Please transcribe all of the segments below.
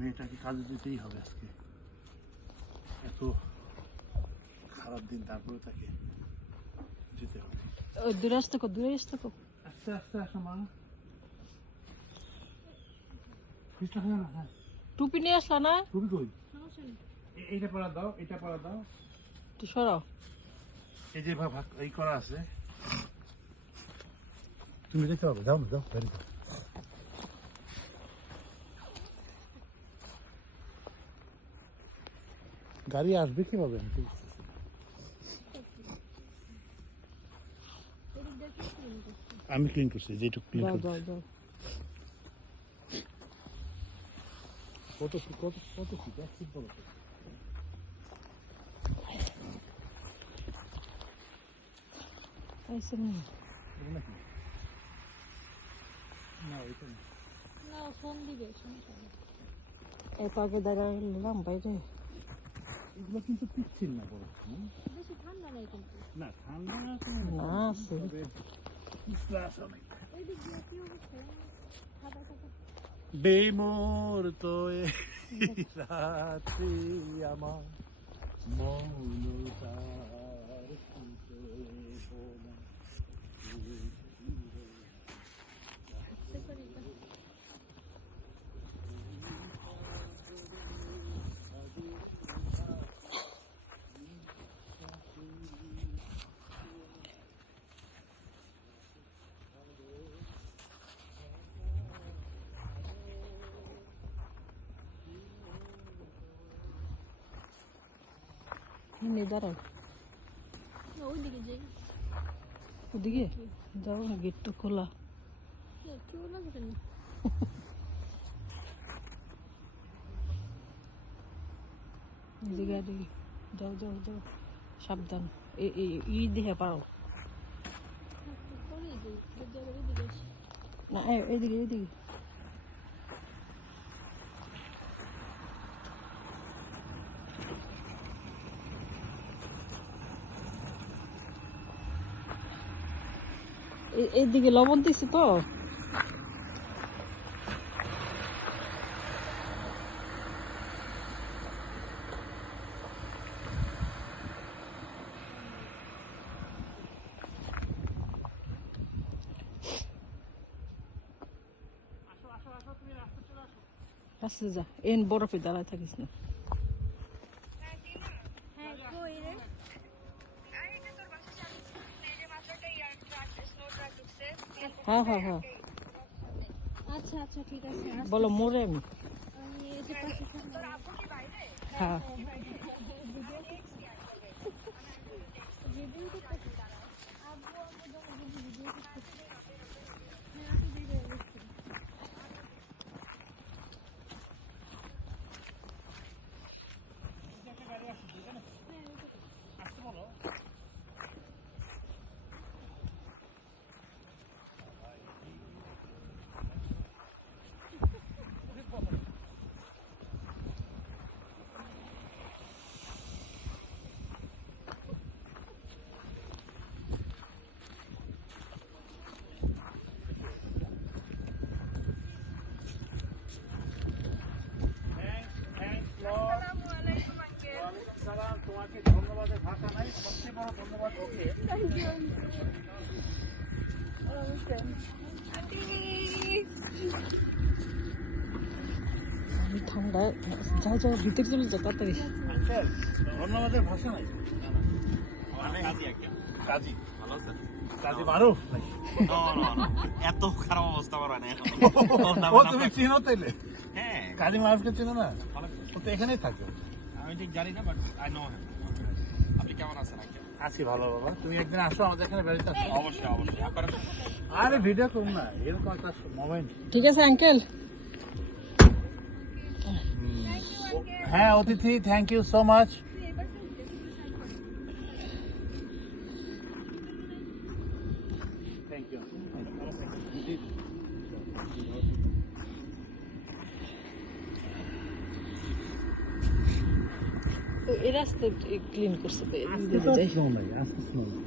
মেয়েটাকে কাজে দিতেই হবে আজকে। এত খারাপ দিন, তারপরে তাকে যেতে হবে। দূরে আসতে কো, দূরে আসতে কো। আস্তে আস্তে আসো মা। ফিসটা খাবে না? হ্যাঁ। টুপি নিয়ে আসলা না? টুপি কই? এইটা পরা দাও, এটা পরা দাও। তুই সরাও। এই যে ভাগ এই করা আছে, তুমি দেখতে পাবে। যাও না, যাও, ভেরি গুড। গাড়ি আসবে কিভাবে? আমি ক্লিন করছি, যেটুকু ক্লিন দাও করছি। দাও দাও। কত কত কত ফিট? 1 ফিট বলো তো। আইসে না। এটা নাকি? না, এটা না। না ফোন দিবে সমস্যা নেই। এত আগে দাঁড়ায় নিলাম বাইরে। এগুলো কিন্তু পিচ্ছিল না বড়। বেশি ঠান্ডা নাই কিন্তু। না, ঠান্ডা না আছে। ওই দিক দিয়ে কি অবস্থা? খাবার খাবার বেমোর তো রাত্রি আমার মৌনতার সুতোবনা। হাঁটতে পারি না। এনে দাঁড়াও। না ওইদিকে যাই। ওদিকে যাও না, গেটটা খোলা। কেউ লাগবে না। এদিকে এদিকে যাও যাও যাও, সাবধান। ই দেখে পারো পরেই যাই। যাবে ওইদিকে আসি। না, এইদিকে এইদিকে। এইদিকে লবণ দিছি তো। আচ্ছা যা, এন বরফে দাঁড়ায় থাকিস না। হ্যাঁ কই রে? হ্যাঁ হ্যাঁ হ্যাঁ, আচ্ছা আচ্ছা ঠিক আছে। বলো মোরে আমি। আমি এই যে পাশে থাকবো। হ্যাঁ ভিডিও করতেছি। আব্বু আম্মু যখন ভিডিও করতেছি। হ্যাঁ আপনি ভিডিও করছেন। তোমাকে ধন্যবাদের ভাষা নাই, সবচেয়ে বড় ধন্যবাদ ওকে। আমি ঠান্ডায় যাও যাও, ভিতরে চলে যাও তাড়াতাড়ি। আঙ্কেল, ধন্যবাদের ভাষা নাই। কাজী ভালো আছেন? কাজী মারুফ নাই। এত খারাপ অবস্থা আমার হয় না এখন। ও তুমি চিনো তাইলে? হ্যাঁ, কাজী মারুফকে চিনো না? ও তো এখানেই থাকে। আমি ঠিক জানি না, বাট আই নো হিম। আপনি কেমন আছেন আঙ্কেল? আছি ভালো বাবা, তুমি একদিন আসো আমাদের এখানে বেড়াতে আসো। অবশ্যই অবশ্যই। আপনারা আরে ভিডিও করুন না, এরকম একটা মোমেন্ট। ঠিক আছে আঙ্কেল। হ্যাঁ অতিথি, thank you so much. Thank you. এই রাস্তা ক্লিন করছে তো, আজকে তো স্নো নাই, আজকে স্নো নাই।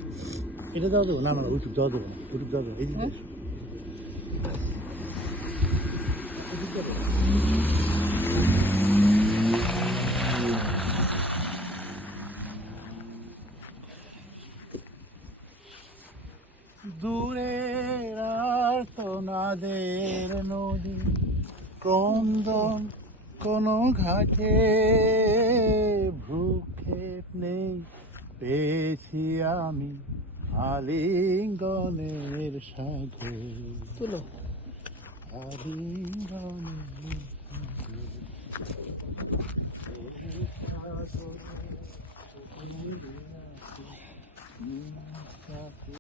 এটা দাও দেবো না, না ওইটুক দাও দেবো না, ওইটুক দাও দেবো। এই যে ওইটুক দাও দেবো। দূরের আর্তনাদের নদী ক্রন্দন কোনো ঘাটে ভ্রুক্ষেপ নেই পেয়েছি আমি আলিঙ্গনের সাথে তুলো আলিঙ্গনের সাথে